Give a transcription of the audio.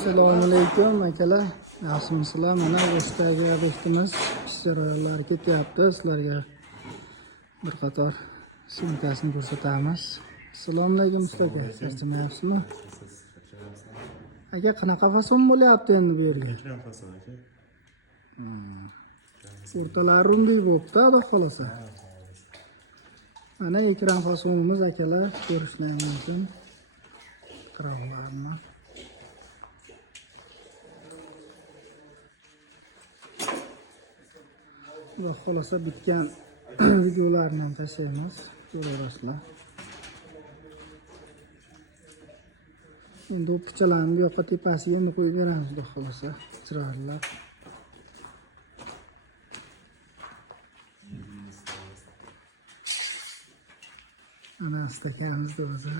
Assalomu alaykum akalar. Yaxshimisizlar? Mana o'shdagi obyektimiz ishchilarlar ketyapti. Sizlarga bir qator sumkasini ko'rsatamiz. Assalomu alaykum usta aka. Charchamayapsizmi? Aka, qanaqa fason bo'lyapti endi bu yerga? Ekran fason aka. O'rtalari rundiy bo'libdi, xudo xolasa. Mana ekran fasonimiz akalar, ko'rishlaringiz mumkin. Qirog'larni. Xudo xolasa bitgan videolarni ham tashlaymiz, ko'raverasizlar. Endi o'pichalarni bu yoqqa tepasiga endi qo'yib beramiz, xudo xolasa. Chiroylilar. Ana stakanimizda o'zi.